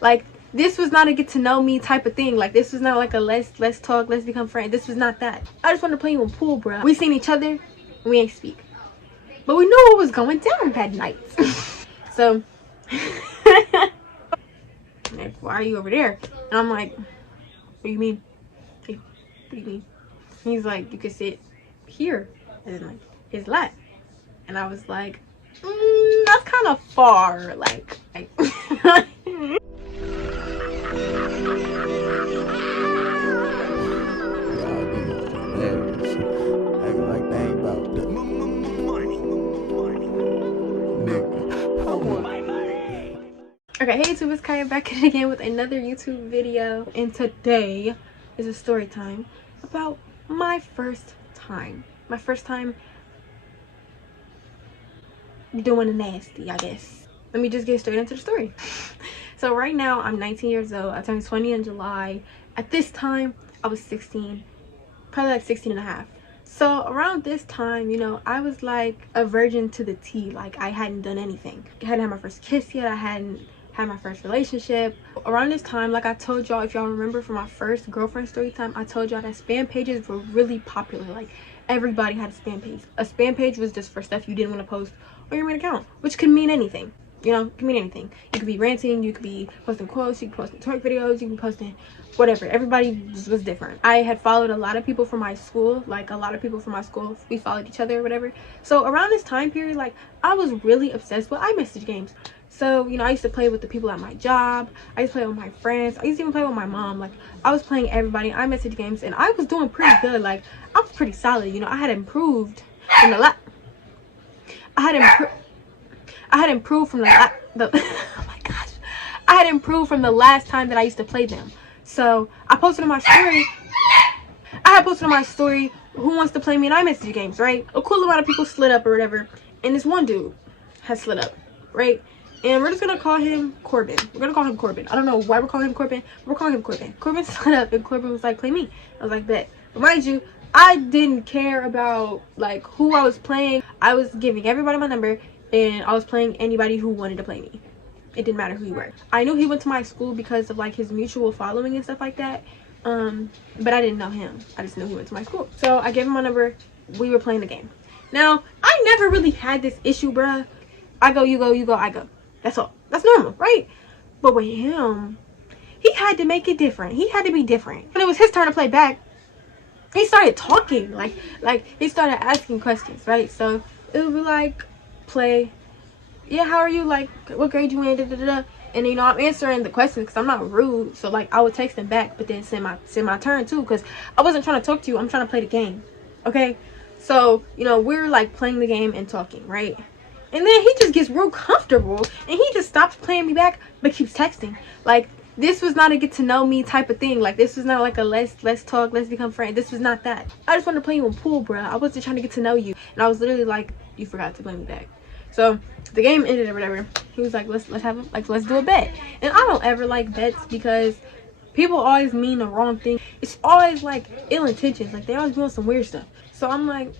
Like, this was not a get to know me type of thing. Like, this was not like a let's talk, let's become friends. This was not that. I just wanted to play you in pool, bro. We seen each other and we ain't speak, but we knew what was going down that night. So like, why are you over there? And I'm like, what do you mean? Hey, what do you mean? He's like, you could sit here, and then like his lap. And I was like, that's kind of far. Like okay, hey YouTube, it's Kaya back again with another YouTube video, and today is a story time about my first time. My first time doing the nasty, I guess. Let me just get straight into the story. So right now I'm 19 years old. I turned 20 in July. At this time I was 16, probably like 16 and a half. So around this time, you know, I was like a virgin to the T. Like, I hadn't done anything. I hadn't had my first kiss yet. I hadn't had my first relationship. Around this time, like I told y'all, if y'all remember from my first girlfriend story time, I told y'all that spam pages were really popular. Like, everybody had a spam page. A spam page was just for stuff you didn't want to post on your main account, which could mean anything. You know, it could mean anything. You could be ranting, you could be posting quotes, you could be posting twerk videos, you could be posting whatever. Everybody was different. I had followed a lot of people from my school. Like, a lot of people from my school, we followed each other or whatever. So around this time period, like, I was really obsessed with iMessage games. So, you know, I used to play with the people at my job. I used to play with my friends. I used to even play with my mom. Like, I was playing everybody iMessage games, and I was doing pretty good. Like, I was pretty solid. You know, I had improved from the I had improved from oh my gosh, I had improved from the last time that I used to play them. So I posted on my story. Who wants to play me in iMessage games, right? A cool amount of people slid up or whatever, and this one dude has slid up, right? And we're just gonna call him Corbin. We're gonna call him Corbin. I don't know why we're calling him Corbin, but we're calling him Corbin. Corbin slid up, and Corbin was like, play me. I was like, bet. But mind you, I didn't care about like who I was playing. I was giving everybody my number, and I was playing anybody who wanted to play me. It didn't matter who you were. I knew he went to my school because of like his mutual following and stuff like that, but I didn't know him. I just knew he went to my school. So I gave him my number. We were playing the game. Now, I never really had this issue, bruh. I go, you go, you go, I go. That's all. That's normal, right? But with him, he had to make it different. He had to be different. When it was his turn to play back, he started talking. Like he started asking questions, right? So it would be like, play, yeah, how are you, like, what grade you in, da, da, da, da. And you know, I'm answering the questions because I'm not rude. So like, I would text him back, but then send my turn too, because I wasn't trying to talk to you. I'm trying to play the game. Okay? So, you know, we're like playing the game and talking, right? And then he just gets real comfortable and he just stops playing me back but keeps texting. Like, this was not a get to know me type of thing. Like, this was not like a let's talk, let's become friends. This was not that. I just wanted to play you in pool, bro. I wasn't trying to get to know you. And I was literally like, you forgot to play me back. So the game ended or whatever. He was like, let's do a bet. And I don't ever like bets because people always mean the wrong thing. It's always like ill intentions. Like, they always doing some weird stuff. So I'm like,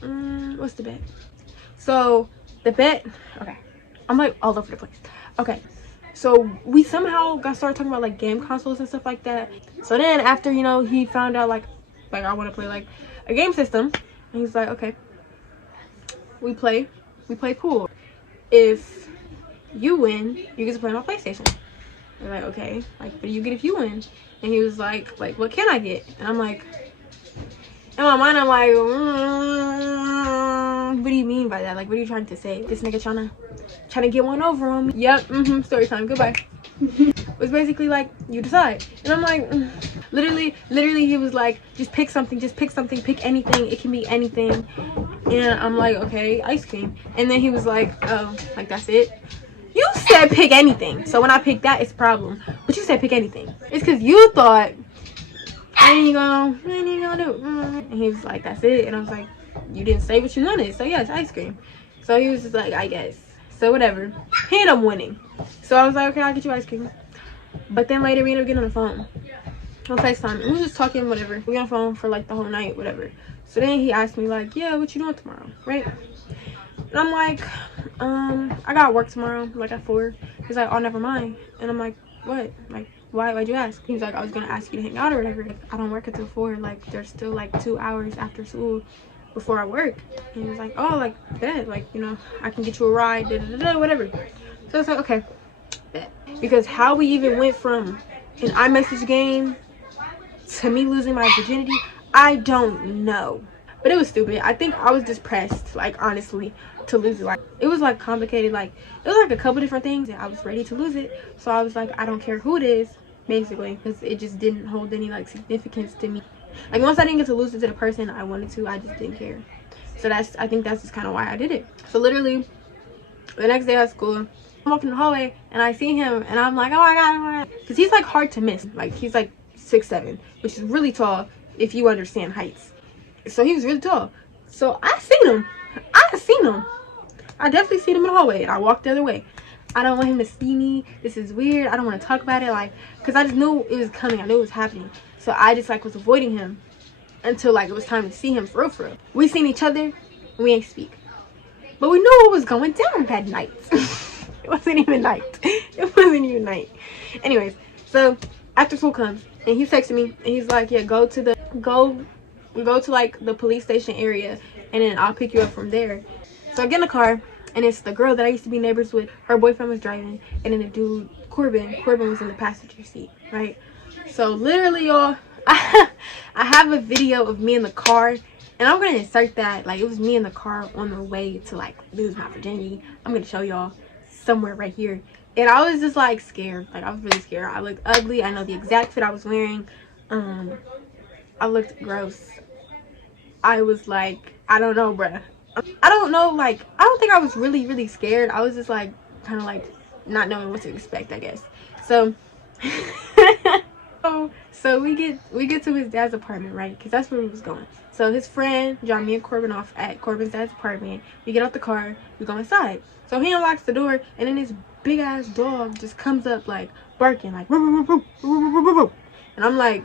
what's the bet? So the bet, okay, I'm like all over the place. Okay, so we somehow got started talking about like game consoles and stuff like that. So then after, you know, he found out like I want to play like a game system, and he's like, okay, we play pool. If you win, you get to play on my PlayStation. I'm like, okay, like, what do you get if you win? And he was like, what can I get? And I'm like, in my mind, I'm like, what do you mean by that? Like, what are you trying to say? This nigga trying to get one over on me. Yep, story time, goodbye. It was basically like, you decide. And I'm like, literally he was like, just pick something, pick anything, it can be anything. And I'm like, okay, ice cream. And then he was like, oh, like, that's it? You said pick anything. So when I picked that, it's a problem. But you said pick anything. It's because you thought, what are you gonna do? And he was like, that's it. And I was like, you didn't say what you wanted, so yes, ice cream. So he was just like, I guess. So whatever. He ended up winning. So I was like, okay, I'll get you ice cream. But then later we ended up getting on the phone. On FaceTime. And we was just talking, whatever. We got on the phone for like the whole night, whatever. So then he asked me like, yeah, what you doing tomorrow? Right? And I'm like, I got work tomorrow, like at 4. He's like, oh, never mind. And I'm like, what? Like, why'd you ask? He was like, I was gonna ask you to hang out or whatever. Like, I don't work until 4. Like, there's still like 2 hours after school before I work. And he was like, oh, like, bet, like, you know, I can get you a ride, whatever. So I was like, okay, bet. Because how we even went from an iMessage game to me losing my virginity, I don't know. But it was stupid. I think I was just pressed, like, honestly, to lose it. Like, it was like complicated. Like, it was like a couple different things, and I was ready to lose it. So I was like, I don't care who it is, basically, because it just didn't hold any like significance to me. Like, once I didn't get to lose it to the person I wanted to, I just didn't care. So I think that's just kind of why I did it. So literally the next day at school, I'm up in the hallway and I see him and I'm like, oh my god, because he's like hard to miss. Like, he's like 6'7", which is really tall if you understand heights. So he was really tall. So I seen him. I definitely seen him in the hallway, and I walked the other way. I don't want him to see me. This is weird. I don't want to talk about it, like, because I just knew it was coming. I knew it was happening. So I just like was avoiding him until like it was time to see him for real. We seen each other, we ain't speak, but we knew what was going down that night. It wasn't even night. It wasn't even night. Anyways, so after school comes and he's texting me and he's like, yeah, we go to like the police station area and then I'll pick you up from there. So I get in the car and it's the girl that I used to be neighbors with. Her boyfriend was driving, and then the dude Corbin was in the passenger seat, right? So literally, y'all, I have a video of me in the car, and I'm gonna insert that. Like, it was me in the car on the way to like lose my virginity. I'm gonna show y'all somewhere right here. And I was just like scared. Like, I was really scared. I looked ugly. I know the exact fit I was wearing. I looked gross. I was like, I don't know, bruh. I don't know, like, I don't think I was really scared. I was just like kind of like not knowing what to expect, I guess. So so we get to his dad's apartment, right? Because that's where we was going. So his friend dropped me and Corbin off at Corbin's dad's apartment. We get out the car, we go inside. So he unlocks the door, and then this big ass dog just comes up like barking, like woo, woo, woo, woo. And I'm like,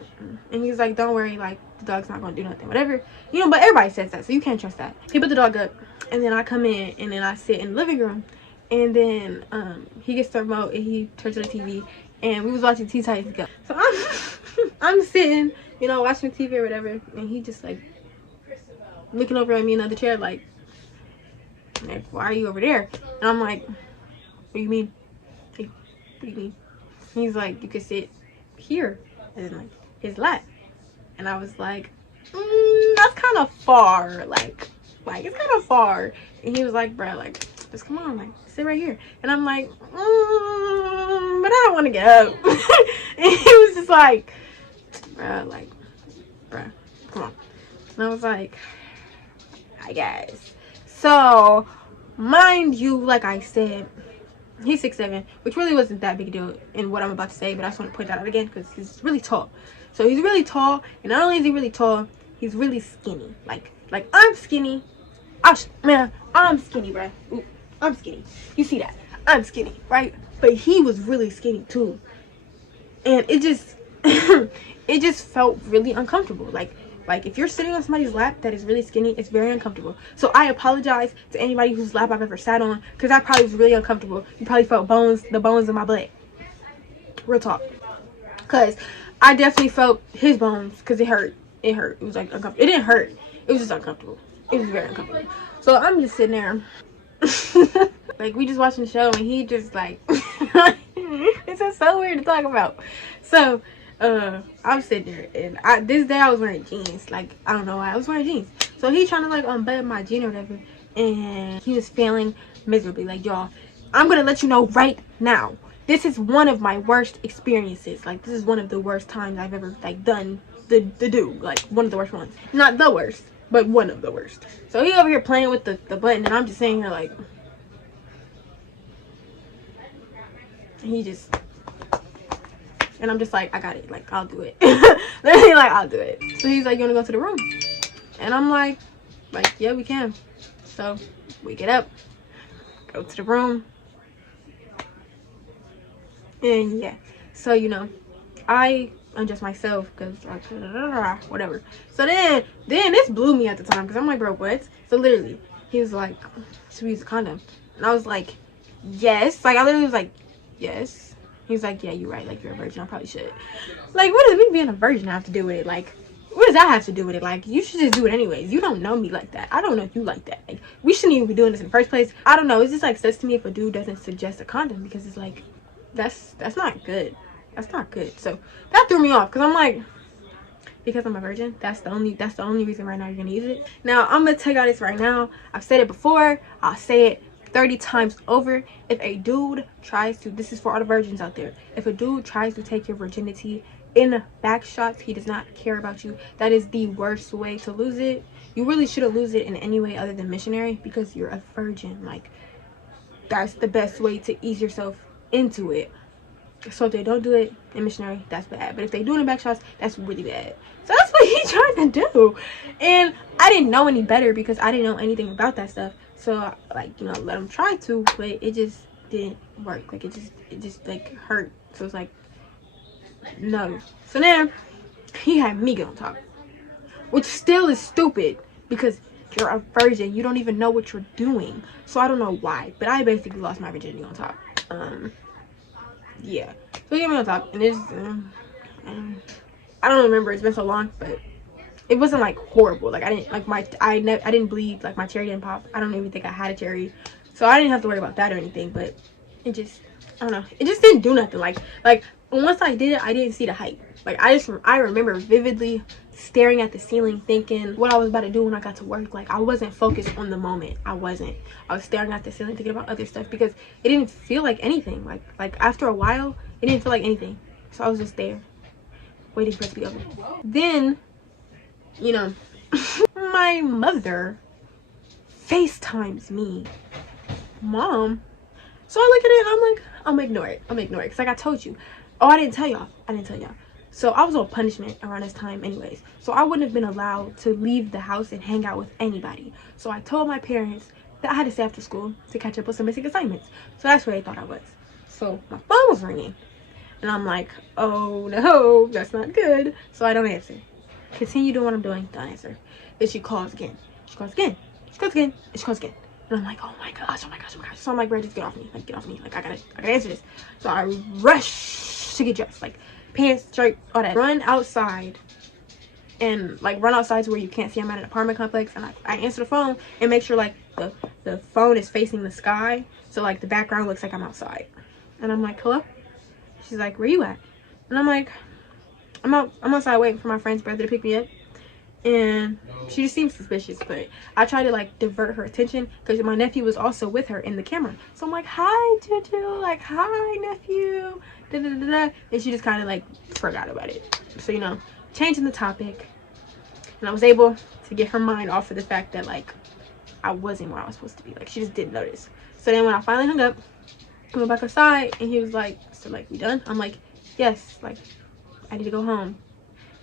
and he's like, don't worry, like, the dog's not gonna do nothing, whatever, you know. But everybody says that, so you can't trust that. He put the dog up, and then I come in, and then I sit in the living room, and then he gets the remote and he turns on the TV, and we was watching Teen Titans Go. So I'm sitting, you know, watching TV or whatever, and he just like looking over at me in the other chair, like, why are you over there? And I'm like, what do you mean? Like, what do you mean? And he's like, you can sit here, and then like his lap. And I was like, that's kind of far, like it's kind of far. And he was like, bruh, like, just come on, like, sit right here. And I'm like, but I don't want to get up. And he was just like, bruh, come on. And I was like, I guess. So mind you, like I said, he's 6'7", which really wasn't that big a deal in what I'm about to say, but I just want to point that out again because he's really tall. So he's really tall, and not only is he really tall, he's really skinny. Like I'm skinny. I'm skinny, bruh. Ooh, I'm skinny. You see that? I'm skinny, right? But he was really skinny too, and it just it just felt really uncomfortable. Like if you're sitting on somebody's lap that is really skinny, it's very uncomfortable. So I apologize to anybody whose lap I've ever sat on, because that probably was really uncomfortable. You probably felt the bones in my butt. Real talk. Because I definitely felt his bones, because it hurt. It hurt. It was like uncomfortable. It didn't hurt. It was just uncomfortable. It was very uncomfortable. So I'm just sitting there. Like, we just watching the show, and he just like, it's just so weird to talk about. So I was sitting there, and this day I was wearing jeans. Like, I don't know why I was wearing jeans. So he trying to like unbutton my jean or whatever, and he was failing miserably. Like, y'all, I'm gonna let you know right now, this is one of my worst experiences. Like, this is one of the worst times I've ever like done the do. Like, one of the worst ones. Not the worst, but one of the worst. So he over here playing with the button, and I'm just sitting here like, he just, and I'm just like, I got it. Like, I'll do it. Literally, like, I'll do it. So he's like, you wanna go to the room? And I'm like, yeah, we can. So we get up, go to the room. And yeah, so, you know, I undress myself because like, whatever. So then this blew me at the time, because I'm like, bro, what? So literally, he was like, should we use a condom? And I was like, yes. Like, I literally was like, yes. He's like, yeah, you're right. Like, you're a virgin. I probably should. Like, what does me being a virgin have to do with it? Like, what does that have to do with it? Like, you should just do it anyways. You don't know me like that. I don't know you like that. Like, we shouldn't even be doing this in the first place. I don't know. It's just like says to me if a dude doesn't suggest a condom, because it's like, that's not good. That's not good. So that threw me off, because I'm like, because I'm a virgin, that's the only reason right now you're gonna use it. Now I'm gonna tell y'all this right now. I've said it before. I'll say it 30 times over. If a dude tries to, this is for all the virgins out there, if a dude tries to take your virginity in back shots, he does not care about you. That is the worst way to lose it. You really shouldn't lose it in any way other than missionary, because you're a virgin. Like, that's the best way to ease yourself into it. So if they don't do it in missionary, that's bad. But if they do it in back shots, that's really bad. So that's what he tried to do. And I didn't know any better, because I didn't know anything about that stuff. So, like, you know, let him try to, but it just didn't work. Like, it just like hurt. So it's like, no. So then he had me get on top, which still is stupid, because you're a virgin. You don't even know what you're doing. So I don't know why, but I basically lost my virginity on top. Yeah, so he got me on top, and it's I don't remember, it's been so long, but it wasn't like horrible. Like, I didn't bleed, like my cherry didn't pop. I don't even think I had a cherry, so I didn't have to worry about that or anything. But it just, I don't know, it just didn't do nothing. Like once I did it, I didn't see the hype. Like, I remember vividly staring at the ceiling, thinking what I was about to do when I got to work. Like, I wasn't focused on the moment. I was staring at the ceiling, thinking about other stuff, because it didn't feel like anything. Like after a while, it didn't feel like anything. So I was just there, waiting for it to be over. Then, you know, my mother FaceTimes me. Mom. So I look at it and I'm like, I'm gonna ignore it. Because like I told you. Oh, I didn't tell y'all. So I was on punishment around this time anyways. So I wouldn't have been allowed to leave the house and hang out with anybody. So I told my parents that I had to stay after school to catch up with some missing assignments. So that's where they thought I was. So my phone was ringing. And I'm like, oh no, that's not good. So I don't answer. Continue doing what I'm doing, don't answer. Then she calls again. And I'm like, oh my gosh. So I'm like, bro, just get off me. Like, get off me. Like, I gotta answer this. So I rush to get dressed. Like, pants, shirt, all that. Run outside to where you can't see I'm at an apartment complex. And I answer the phone and make sure, like, the phone is facing the sky. So, like, the background looks like I'm outside. And I'm like, hello? She's like, where you at? And I'm like, I'm outside waiting for my friend's brother to pick me up. And she just seems suspicious, but I tried to like divert her attention because my nephew was also with her in the camera. So I'm like, hi Juju, like, hi nephew, da da da da. And she just kind of like forgot about it. So, you know, changing the topic, and I was able to get her mind off of the fact that like I wasn't where I was supposed to be. Like, she just didn't notice. So then when I finally hung up, I went back outside and he was like, so like, we done? I'm like, yes, like I need to go home.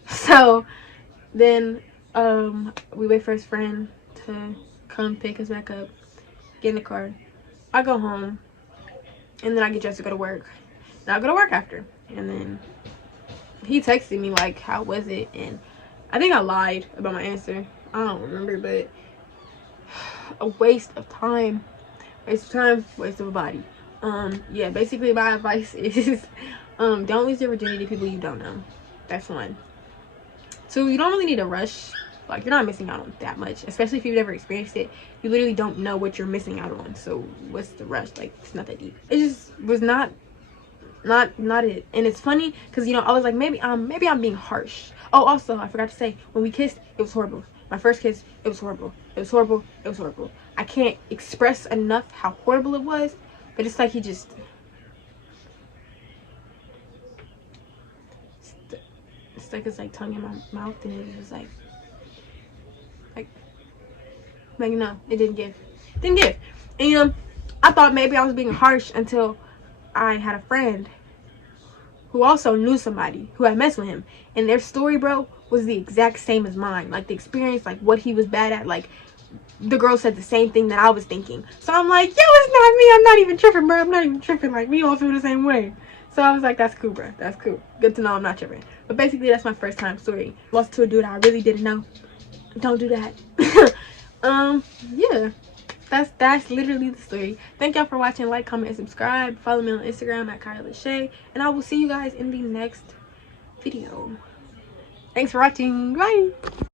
So then we wait for his friend to come pick us back up, get in the car. I go home, and then I get dressed to go to work. And I go to work after. And then he texted me like, how was it? And I think I lied about my answer. I don't remember, but a waste of time. Waste of a body. Yeah, basically my advice is don't lose your virginity to people you don't know. That's one. Two, you don't really need to rush. Like, you're not missing out on that much, especially if you've never experienced it. You literally don't know what you're missing out on, so what's the rush? Like, it's not that deep. It just was not it. And it's funny because, you know, I was like, maybe I'm being harsh. Oh, also, I forgot to say, when we kissed, it was horrible. My first kiss, it was horrible. I can't express enough how horrible it was, but it's like he just stuck his like tongue in my mouth, and it was like no, it didn't give. And you know, I thought maybe I was being harsh until I had a friend who also knew somebody who had messed with him, and their story, bro, was the exact same as mine. Like, the experience, like what he was bad at, like the girl said the same thing that I was thinking. So I'm like, yo, it's not me. I'm not even tripping, bro. I'm not even tripping. Like, we all feel the same way. So I was like, that's cool, bro. That's cool. Good to know I'm not tripping. But basically, that's my first time story. Lost to a dude I really didn't know. Don't do that. Yeah. That's literally the story. Thank y'all for watching. Like, comment, and subscribe. Follow me on Instagram at KaiyaLe'Ché, and I will see you guys in the next video. Thanks for watching. Bye.